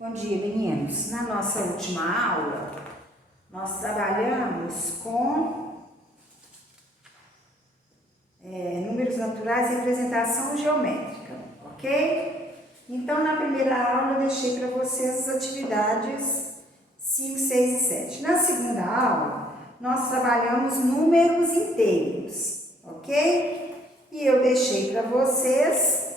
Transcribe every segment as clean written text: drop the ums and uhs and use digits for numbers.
Bom dia, meninos. Na nossa última aula, nós trabalhamos com números naturais e representação geométrica, ok? Então, na primeira aula, eu deixei para vocês as atividades 5, 6 e 7. Na segunda aula, nós trabalhamos números inteiros, ok? E eu deixei para vocês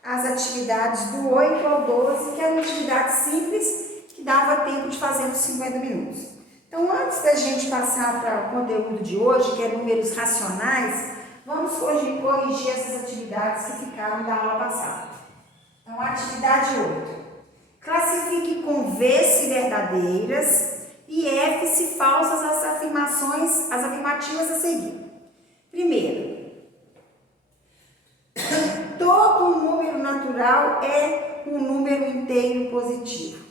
as atividades do 8 ao 12, que eram atividades simples, que dava tempo de fazer nos 50 minutos. Então, antes da gente passar para o conteúdo de hoje, que é números racionais, vamos corrigir essas atividades que ficaram da aula passada. Então, atividade 8. Classifique com V se verdadeiras e F se falsas as afirmativas a seguir. Primeiro, todo número natural é um número inteiro positivo.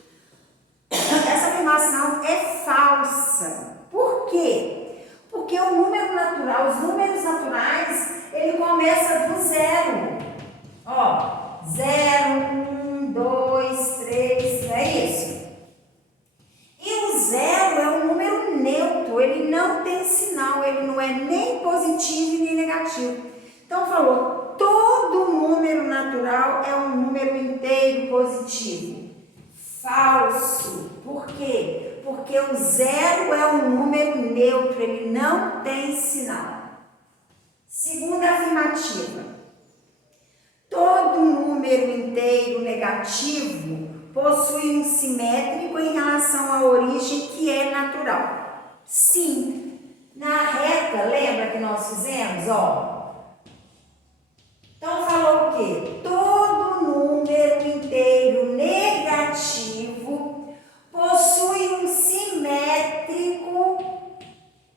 Essa afirmação é falsa. Por quê? Porque o número natural, os números naturais, ele começa do zero. Ó, 0, 1, 2, 3, não é isso? E o zero é um número neutro, ele não tem sinal, ele não é nem positivo nem negativo. Então, falou, todo número natural é um número inteiro positivo. Falso. Por quê? Porque o zero é um número neutro, ele não tem sinal. Segunda afirmativa. Todo número inteiro negativo possui um simétrico em relação à origem que é natural. Sim. Na reta, lembra que nós fizemos? Ó. Então, falou o quê? Todo número inteiro negativo possui um simétrico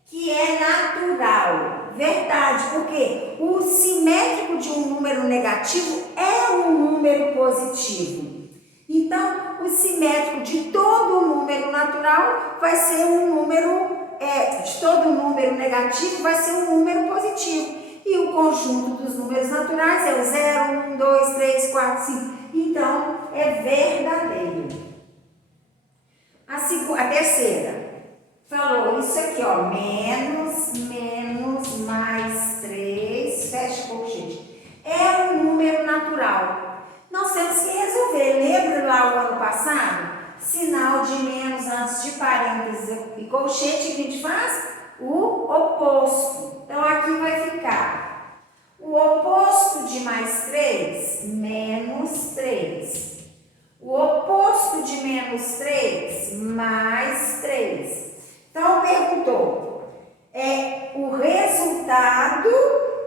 que é natural. Verdade, porque o simétrico de um número negativo é um número positivo. Então, o simétrico de todo número natural vai ser um número, de todo número negativo vai ser um número positivo. E o conjunto dos números naturais é o 0, 1, 2, 3, 4, 5. Então, é verdadeiro. A terceira. Falou isso aqui, ó. Menos, mais 3, fecha colchete. É um número natural. Nós temos que resolver. Lembra lá o ano passado? Sinal de menos antes de parênteses e colchete, que a gente faz? O oposto. Então, aqui vai ficar o oposto de mais 3, menos 3. O oposto de menos 3, mais 3. Então, perguntou, o resultado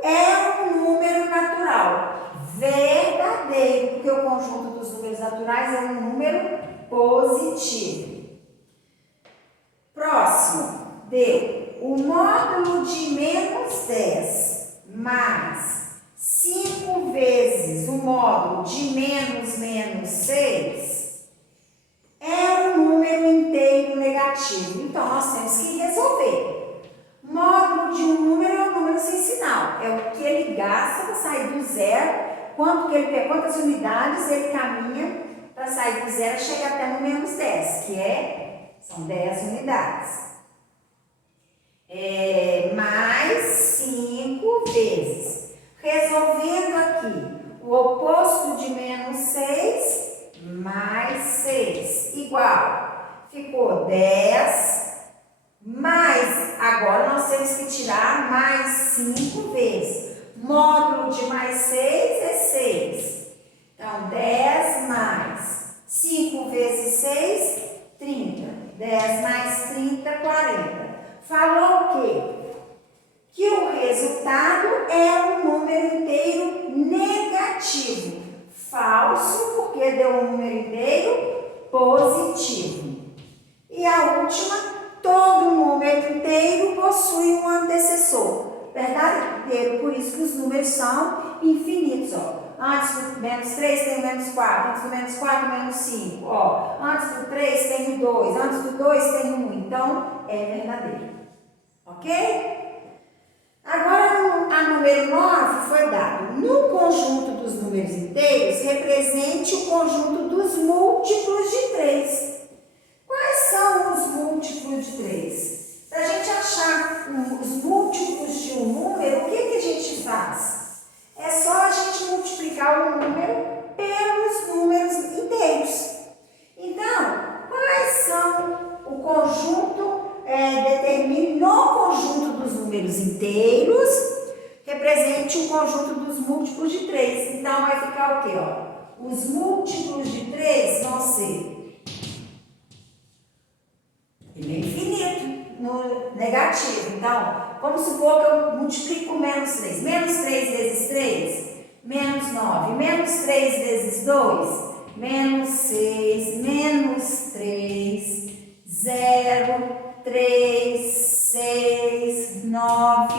é um número natural. Verdadeiro, porque o conjunto dos números naturais é um número positivo. Próximo, deu. O módulo de menos 10 mais 5 vezes o módulo de menos 6 é um número inteiro negativo. Então, nós temos que resolver. Módulo de um número é um número sem sinal. É o que ele gasta para sair do zero, quantas unidades ele caminha para sair do zero e chegar até no menos 10, que são 10 unidades. Mais 5 vezes. Resolvendo aqui, o oposto de menos 6, mais 6, igual. Ficou 10, mais, agora nós temos que tirar mais 5 vezes. Módulo de mais 6 é 6. Então, 10 mais 5 vezes 6, 30. 10 mais 30, 40. Falou o quê? Que o resultado é um número inteiro negativo. Falso, porque deu um número inteiro positivo. E a última, todo número inteiro possui um antecessor. Verdadeiro, por isso que os números são infinitos. Ó. Antes do menos 3 tem o menos 4, antes do menos 4 menos 5. Ó. Antes do 3 tem o 2, antes do 2 tem o 1. Então, é verdadeiro. Ok? Agora, a número 9 foi dado. No conjunto dos números inteiros, represente o conjunto dos múltiplos de 3. Quais são os múltiplos de 3? Para a gente achar os múltiplos de um número, o que a gente faz? É só a gente multiplicar o número pelos números inteiros. Então, quais são o conjunto, determine no conjunto dos números inteiros, represente o conjunto dos múltiplos de 3. Então, vai ficar o quê? Ó? Os múltiplos de 3 vão ser, ele é infinito, no negativo. Então, vamos supor que eu multiplico menos 3. Menos 3 vezes 3, menos 9. Menos 3 vezes 2, menos 6, menos 3, 0, 3, 6, 9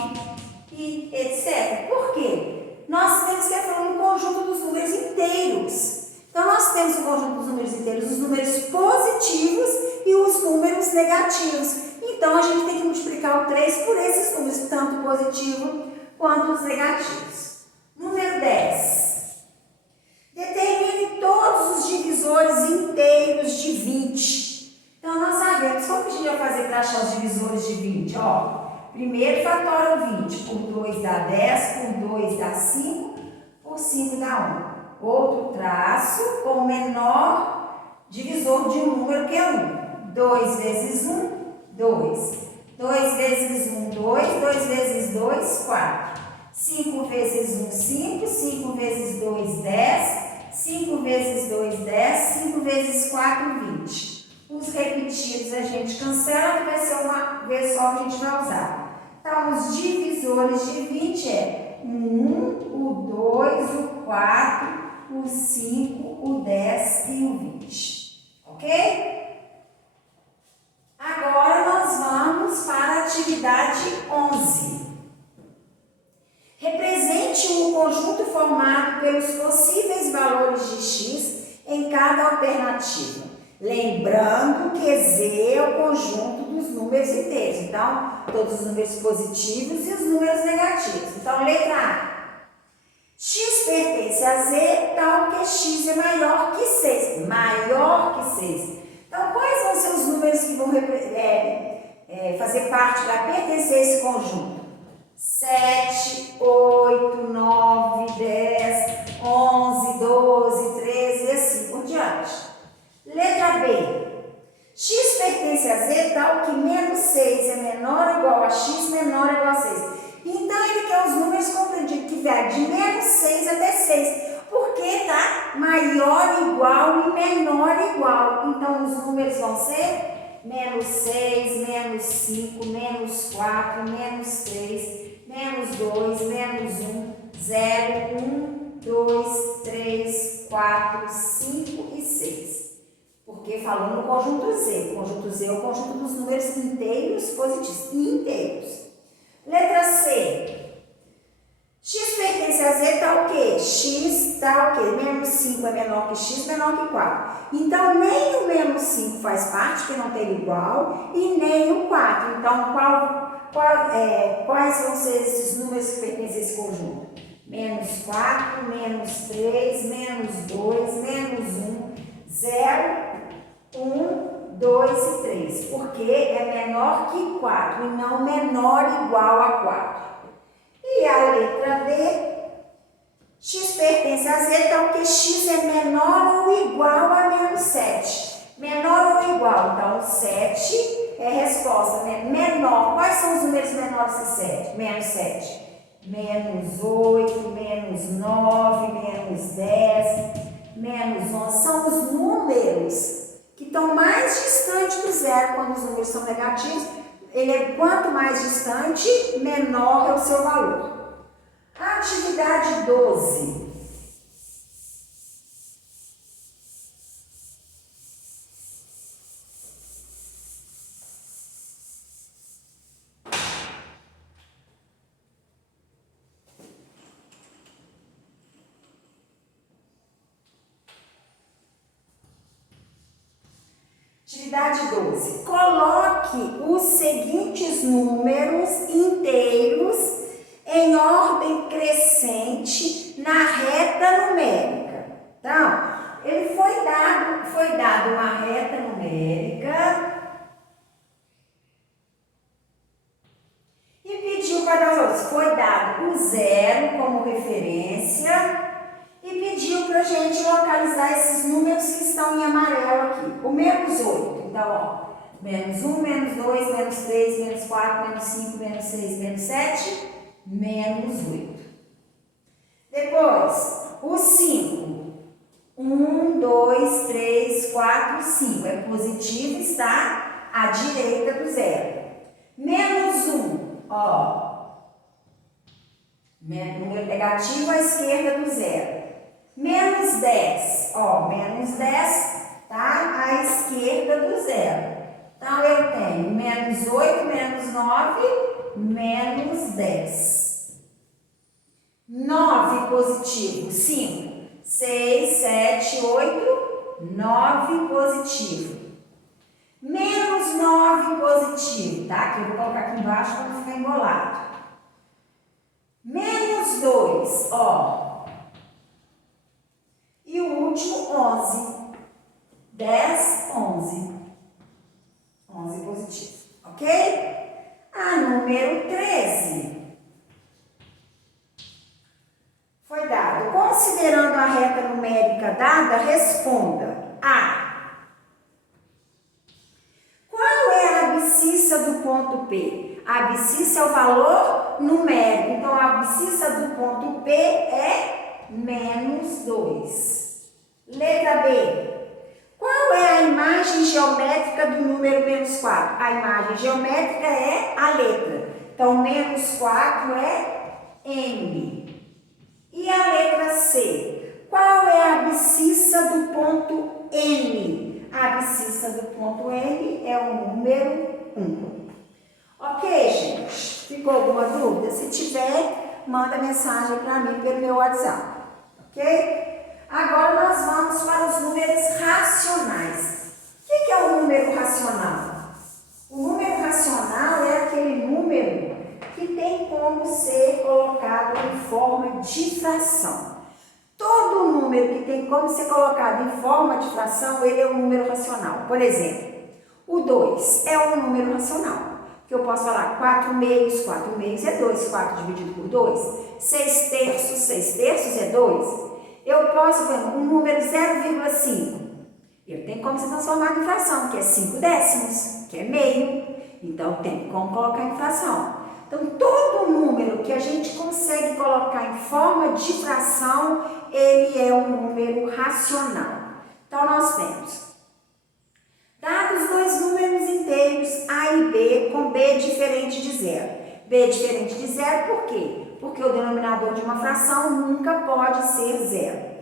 e etc. Por quê? Nós temos que falar um conjunto dos números inteiros. Então, nós temos o conjunto dos números inteiros, os números positivos e os números negativos. Então, a gente tem que multiplicar o 3 por esses números, tanto positivo quanto os negativos. Número 10. Determine todos os divisores inteiros de 20. Então, nós sabemos como que a gente vai fazer para achar os divisores de 20. Ó, primeiro fatora o 20. Por 2 dá 10, por 2 dá 5, por 5 dá 1. Outro traço com o menor divisor de um número que é 1. 2 vezes 1, 2. 2 vezes 1, 2. 2 vezes 2, 4. 5 vezes 1, 5. 5 vezes 2, 10. 5 vezes 2, 10. 5 vezes 4, 20. Os repetidos a gente cancela, que vai ser uma vez só que a gente vai usar. Então, os divisores de 20 é o 1, o 2, o 4, o 5, o 10 e o 20. Ok? Agora nós vamos para a atividade 11. Represente um conjunto formado pelos possíveis valores de x em cada alternativa. Lembrando que Z é o conjunto dos números inteiros. Então, todos os números positivos e os números negativos. Então, letra A. X pertence a Z, tal que x é maior que 6. Maior que 6. Então, quais vão ser os números que vão fazer parte da pertencer a esse conjunto? 7, 8, 9, 10, 11, 12, 13 e assim por diante. Letra B. X pertence a Z, tal que menos 6 é menor ou igual a x, menor ou igual a 6. Então, ele quer os números compreendidos que vai de menos 6 até 6. Porque tá maior igual e menor igual. Então, os números vão ser menos 6, menos 5, menos 4, menos 3, menos 2, menos 1, 0, 1, 2, 3, 4, 5 e 6. Porque falou no conjunto Z. O conjunto Z é o conjunto dos números inteiros positivos e inteiros. Letra C. X pertence a Z, tá o quê? X tá o quê? Menos 5 é menor que x, menor que 4. Então, nem o menos 5 faz parte, porque não tem igual, e nem o 4. Então, quais vão ser esses números que pertencem a esse conjunto? Menos 4, menos 3, menos 2, menos 1, 0, 1, 2 e 3. Porque é menor que 4 e não menor ou igual a 4. E a letra D, x pertence a Z, então que x é menor ou igual a menos 7. Menor ou igual, então 7 é a resposta. Menor, quais são os números menores que 7? Menos 7. Menos 8, menos 9, menos 10, menos 11. São os números que estão mais distantes do zero quando os números são negativos. Quanto mais distante, menor é o seu valor. Atividade 12. Atividade 12. Coloque os seguintes números inteiros em ordem crescente na reta numérica. Então, ele foi dado uma reta numérica e pediu para nós outros. Foi dado o 0 como referência e pediu para a gente localizar esses números que estão em amarelo aqui. O menos 8. Então, ó, menos 1, menos 2, menos 3, menos 4, menos 5, menos 6, menos 7, menos 8. Depois, o 5. 1, 2, 3, 4, 5. É positivo, está à direita do 0. Menos 1, ó. Número negativo à esquerda do 0. Menos 10, ó. Menos 10 está à esquerda do 0. Então, eu tenho menos 8, menos 9, menos 10. 9 positivo, 5. 6, 7, 8, 9 positivo. Menos 9 positivo, tá? Que eu vou colocar aqui embaixo para não ficar embolado. Menos 2, ó. E o último, 11. 10, 11. 11 positivo, ok? A número 13. Foi dado. Considerando a reta numérica dada, responda. A. Qual é a abscissa do ponto P? A abscissa é o valor numérico. Então, a abscissa do ponto P é menos 2. Letra B. Qual é a imagem geométrica do número menos 4? A imagem geométrica é a letra. Então, menos 4 é M. E a letra C? Qual é a abscissa do ponto N? A abscissa do ponto N é o número 1. Ok, gente? Ficou alguma dúvida? Se tiver, manda mensagem para mim pelo meu WhatsApp. Ok? Agora nós vamos para os números racionais. O que é o número racional? O número racional é aquele número que tem como ser colocado em forma de fração. Todo número que tem como ser colocado em forma de fração, ele é um número racional. Por exemplo, o 2 é um número racional. Que eu posso falar 4 meios, 4 meios é 2, 4 dividido por 2. 6 terços é 2. Eu posso ver um número 0,5. Ele tem como ser transformado em fração, que é 5 décimos, que é meio. Então, tem como colocar em fração. Então, todo número que a gente consegue colocar em forma de fração, ele é um número racional. Então, nós temos dados dois números inteiros A e B com B diferente de zero. B diferente de zero por quê? Porque o denominador de uma fração nunca pode ser zero.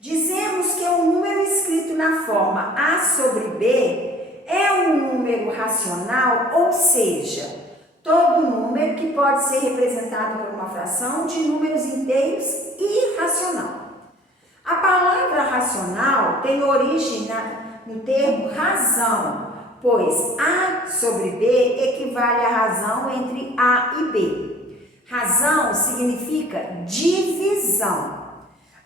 Dizemos que o número escrito na forma A sobre B é um número racional, ou seja, todo número que pode ser representado por uma fração de números inteiros irracional. A palavra racional tem origem no termo razão, pois A sobre B equivale à razão entre A e B. Razão significa divisão.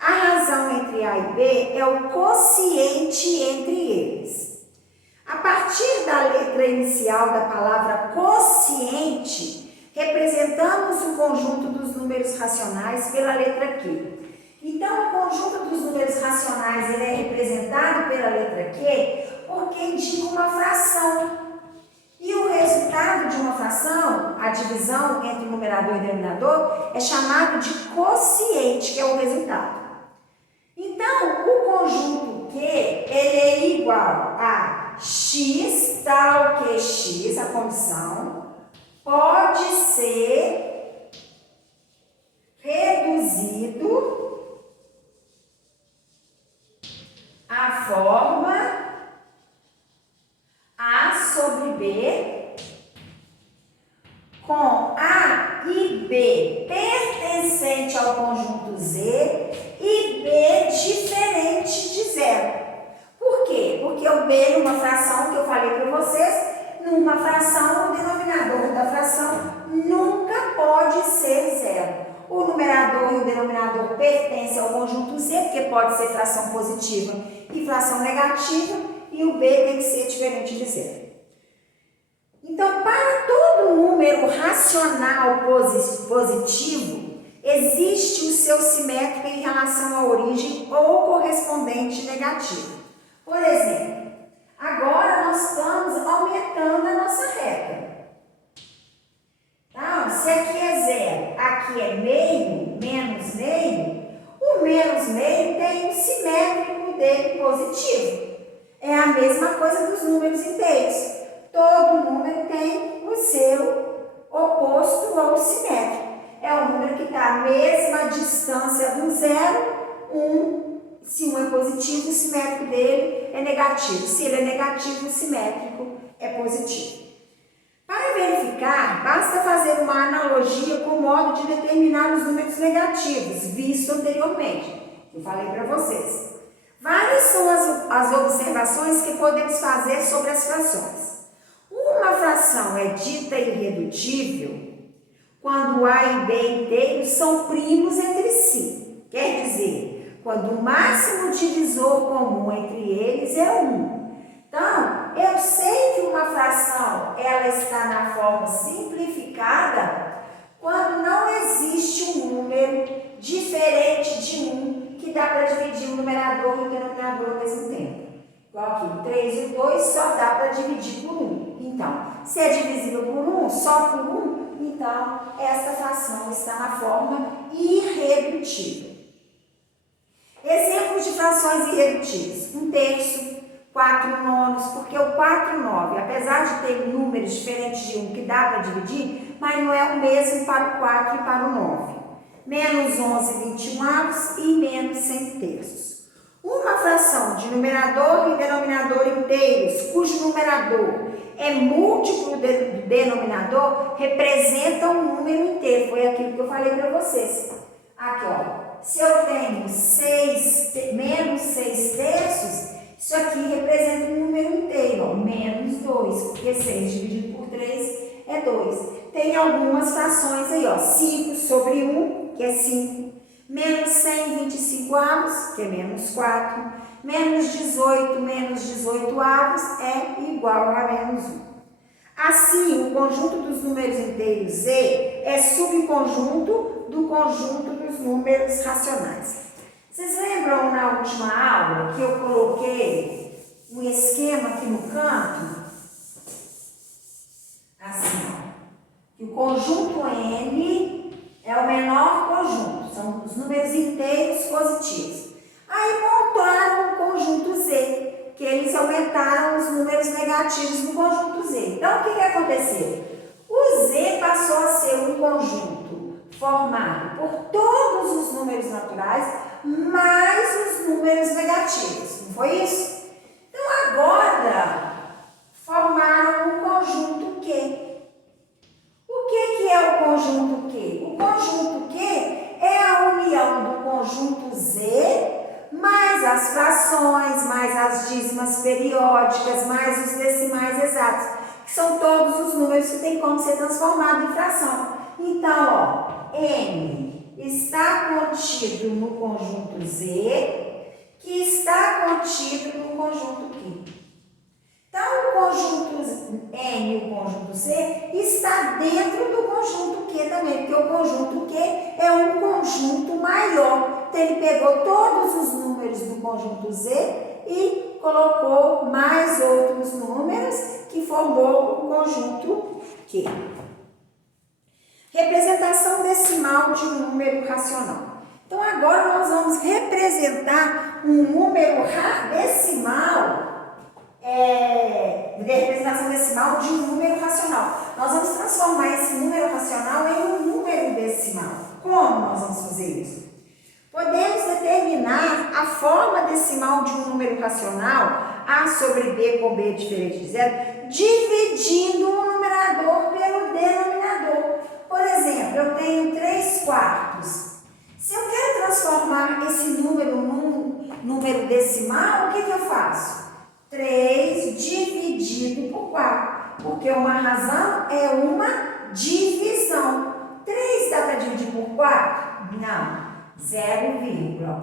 A razão entre A e B é o quociente entre eles. A partir da letra inicial da palavra quociente, representamos o conjunto dos números racionais pela letra Q. Então, o conjunto dos números racionais ele é representado pela letra Q porque indica uma fração. E o resultado de uma fração, a divisão entre numerador e denominador, é chamado de quociente, que é o resultado. Então, o conjunto Q ele é igual a x tal que x, a condição, pode ser reduzido à forma A sobre B, com A e B pertencente ao conjunto Z e B diferente de zero. Por quê? Porque o B numa fração, que eu falei para vocês, numa fração, o denominador da fração nunca pode ser zero. O numerador e o denominador pertencem ao conjunto Z, porque pode ser fração positiva e fração negativa, e o B tem que ser diferente de zero. Então, para todo número racional positivo, existe o seu simétrico em relação à origem ou correspondente negativo. Por exemplo, agora nós estamos aumentando a nossa reta. Então, se aqui é zero, aqui é meio, menos meio, o menos meio tem um simétrico dele positivo. É a mesma coisa dos números inteiros. Todo número tem o seu oposto ou simétrico. É o número que está à mesma distância do zero, se um é positivo, o simétrico dele é negativo. Se ele é negativo, o simétrico é positivo. Para verificar, basta fazer uma analogia com o modo de determinar os números negativos, visto anteriormente, que eu falei para vocês. Várias são as observações que podemos fazer sobre as frações. Uma fração é dita irredutível quando A e B inteiros são primos entre si. Quer dizer, quando o máximo divisor comum entre eles é 1. Então, eu sei que uma fração ela está na forma simplificada quando não existe um número diferente de 1 que dá para dividir o numerador e o denominador ao mesmo tempo. Igual aqui, o 3 e o 2 só dá para dividir por 1. Então, se é divisível por 1, só por 1, então esta fração está na forma irredutível. Exemplos de frações irredutíveis. 1/3, 4/9, porque o 4/9, apesar de ter números diferentes de 1 que dá para dividir, mas não é o mesmo para o 4 e para o 9. Menos 11/21 e menos 100/3. Uma fração de numerador e denominador inteiros, cujo numerador é múltiplo do denominador, representa um número inteiro. Foi aquilo que eu falei para vocês. Aqui, ó. Se eu tenho menos 6/3, isso aqui representa um número inteiro, ó, menos 2, porque 6 dividido por 3 é 2. Tem algumas frações aí, ó, 5/1, que é 5. Menos 100/25, que é menos 4. Menos 18, menos 18 é igual a menos 1. Assim, o conjunto dos números inteiros Z é subconjunto do conjunto dos números racionais. Vocês lembram na última aula que eu coloquei um esquema aqui no canto? Assim, ó. Que o conjunto N é o menor conjunto, são os números inteiros positivos. Aí montaram o conjunto Z, que eles aumentaram os números negativos do conjunto Z. Então, o que aconteceu? O Z passou a ser um conjunto formado por todos os números naturais, mais os números negativos. Não foi isso? Então, agora, formaram um conjunto Q. O que é o conjunto Q? O conjunto Q é a união do conjunto Z mais as frações, mais as dízimas periódicas, mais os decimais exatos, que são todos os números que têm como ser transformados em fração. Então, ó, N está contido no conjunto Z, que está contido no conjunto Q. Então, o conjunto N e o conjunto Z está dentro do conjunto Q também, porque o conjunto Q é um conjunto maior. Então, ele pegou todos os números do conjunto Z e colocou mais outros números que formou o conjunto Q. Representação decimal de um número racional. Então, agora nós vamos representar um número decimal, de representação decimal de um número racional. Nós vamos transformar esse número racional em um número decimal. Como nós vamos fazer isso? Podemos determinar a forma decimal de um número racional, A sobre B com B diferente de zero, dividindo o numerador pelo denominador. Por exemplo, eu tenho 3/4. Se eu quero transformar esse número num número decimal, o que eu faço? 3 dividido por 4, porque uma razão é uma divisão. 3 dá para dividir por 4? Não. 0,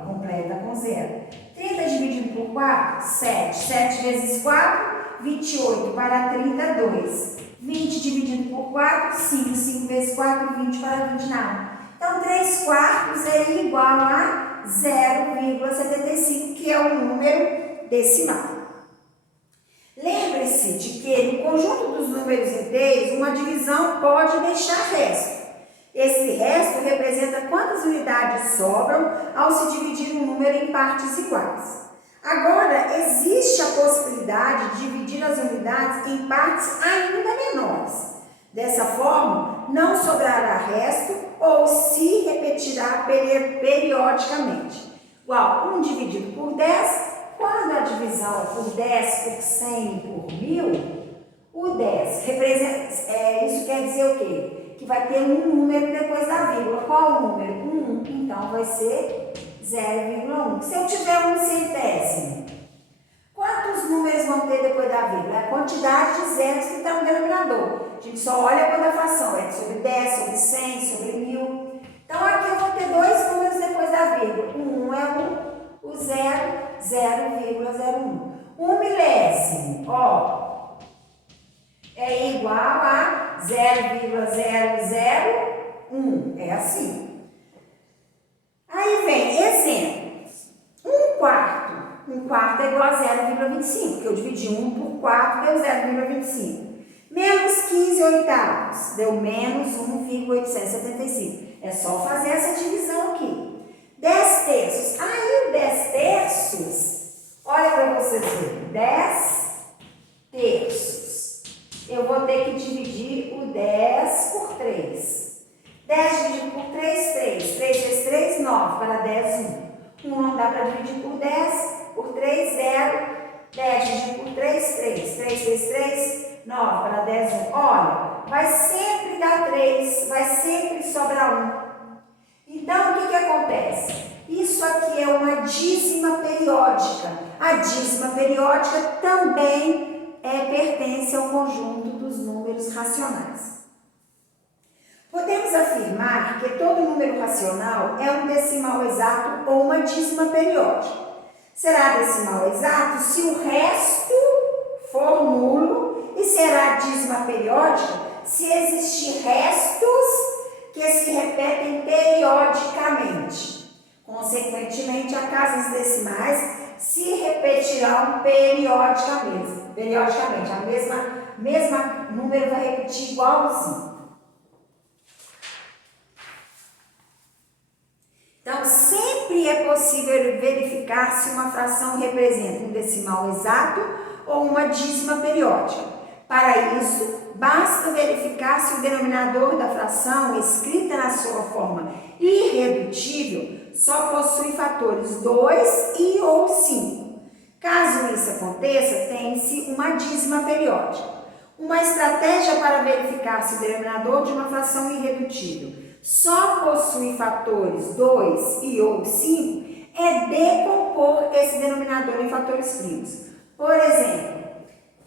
completa com 0. 30 dividido por 4? 7. 7 vezes 4, 28. Para 30, 2. 20 dividido por 4, 5. 5 vezes 4, 20 para 20, não. Então, 3 quartos é igual a 0,75, que é o número decimal. Lembre-se de que no conjunto dos números inteiros, uma divisão pode deixar resto. Esse resto representa quantas unidades sobram ao se dividir um número em partes iguais. Agora, existe a possibilidade de dividir as unidades em partes ainda menores. Dessa forma, não sobrará resto ou se repetirá periodicamente. Igual 1 dividido por 10, quando a divisão é por 10, por 100, por 1000, o 10 representa, isso quer dizer o quê? Que vai ter um número depois da vírgula. Qual o número? 1. Então, vai ser 0,1. Se eu tiver um centésimo, quantos números vão ter depois da vírgula? A quantidade de zeros que está no denominador. A gente só olha quando a fração é sobre 10, sobre 100, sobre 1000. Então, aqui eu vou ter 2 números depois da vírgula. O 1 é 1, o 0, 0,01. 1 milésimo, ó, é igual a 0,001. É assim. Aí vem exemplos. 1 quarto. 1 quarto é igual a 0,25, porque eu dividi 1 por 4, deu 0,25. Menos 15 oitavos, deu menos 1,875. É só fazer essa divisão aqui. 10 terços. Aí o 10 terços, olha para vocês verem. 10 terços. Eu vou ter que dividir o 10 por 3. 10 dividido por 3, 3. 3 vezes 3, 9. Para 10, 1. 1 não dá para dividir por 10. Por 3, 0. 10 dividido por 3, 3. 3 vezes 3, 9. Para 10, 1. Olha, vai sempre dar 3. Vai sempre sobrar 1. Então, o que acontece? Isso aqui é uma dízima periódica. A dízima periódica também pertence ao conjunto dos números racionais. Podemos afirmar que todo número racional é um decimal exato ou uma dízima periódica. Será decimal exato se o resto for nulo e será dízima periódica se existir restos que se repetem periodicamente. Consequentemente, as casas decimais se repetirão periodicamente. A mesma número vai repetir igualzinho. Então, sempre é possível verificar se uma fração representa um decimal exato ou uma dízima periódica. Para isso, basta verificar se o denominador da fração, escrita na sua forma irredutível, só possui fatores 2 e ou 5. Caso isso aconteça, tem-se uma dízima periódica. Uma estratégia para verificar se o denominador de uma fração irredutível só possui fatores 2 e ou 5 é decompor esse denominador em fatores primos. Por exemplo,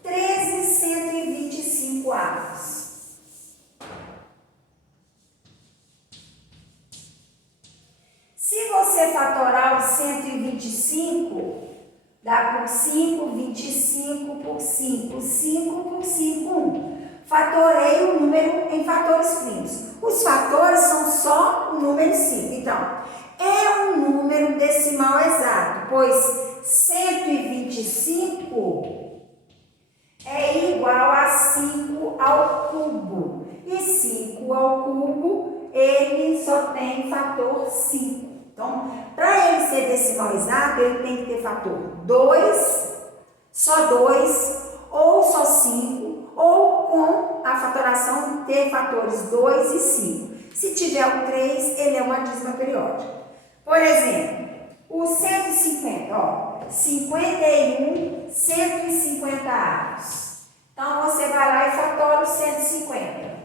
13,125 avos. Se você fatorar o 125, dá por 5, 25 por 5, 5 por 5, 1. Fatorei o número em fatores primos. Os fatores são só o número 5. Então, é um número decimal exato, pois 125 é igual a 5 ao cubo. E 5 ao cubo, ele só tem fator 5. Então, para ele ser decimal exato, ele tem que ter fator 2, só 2, ou só 5, ou com a fatoração ter fatores 2 e 5. Se tiver o 3, ele é uma dízima periódica. Por exemplo, o 150, ó, 51, 150 avos. Então, você vai lá e fatora o 150.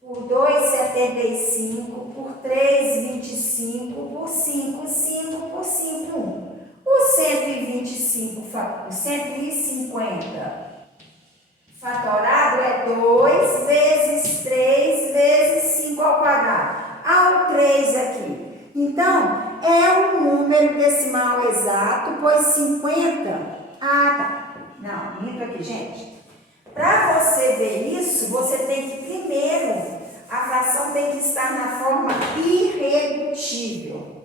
Por 2,75, por 3,25, por 5, 5, por 5, 1. O 125, o 150 Fatorado é 2 vezes 3 vezes 5 ao quadrado. Há o 3 aqui. Então, é um número decimal exato, pois 50... Ah, tá. Não, minto aqui, gente. Para você ver isso, você tem que primeiro, a fração tem que estar na forma irredutível.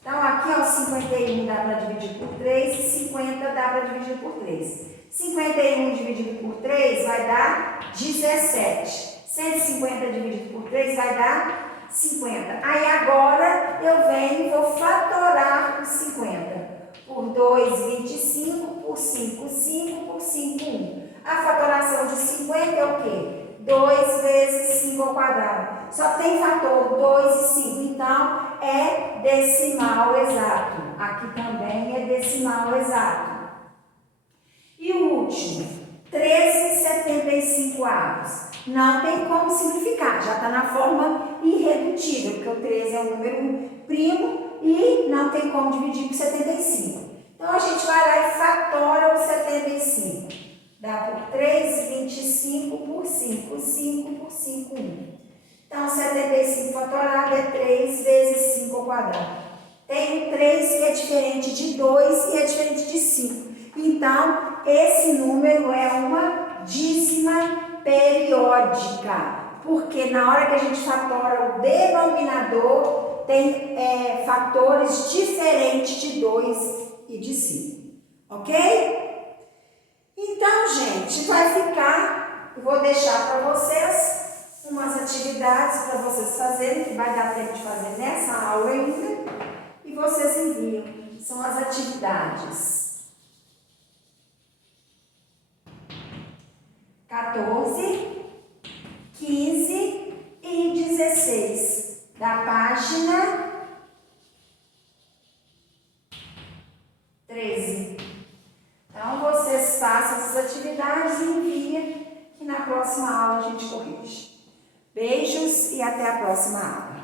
Então, aqui, ó, 51 dá para dividir por 3 e 50 dá para dividir por 3. 51 dividido por 3 vai dar 17. 150 dividido por 3 vai dar 50. Aí agora eu venho e vou fatorar os 50. Por 2, 25, por 5, 5, por 5, 1. A fatoração de 50 é o quê? 2 vezes 5 ao quadrado. Só tem fator 2 e 5, então é decimal exato. Aqui também é decimal exato. E o último, 13,75 avos. Não tem como simplificar, já está na forma irredutível, porque o 13 é um número primo e não tem como dividir por 75. Então, a gente vai lá e fatora o 75. Dá por 3, 25 por 5, 5 por 5, 1. Então, 75 fatorado é 3 vezes 5 ao quadrado. Tem o 3 que é diferente de 2 e é diferente de 5. Então, esse número é uma dízima periódica, porque na hora que a gente fatora o denominador, tem fatores diferentes de 2 e de 5, ok? Então, gente, vai ficar, eu vou deixar para vocês umas atividades para vocês fazerem, que vai dar tempo de fazer nessa aula ainda, e vocês enviam. São as atividades 14, 15 e 16 da página 13. Então, vocês façam essas atividades e enviem, que na próxima aula a gente corrige. Beijos e até a próxima aula.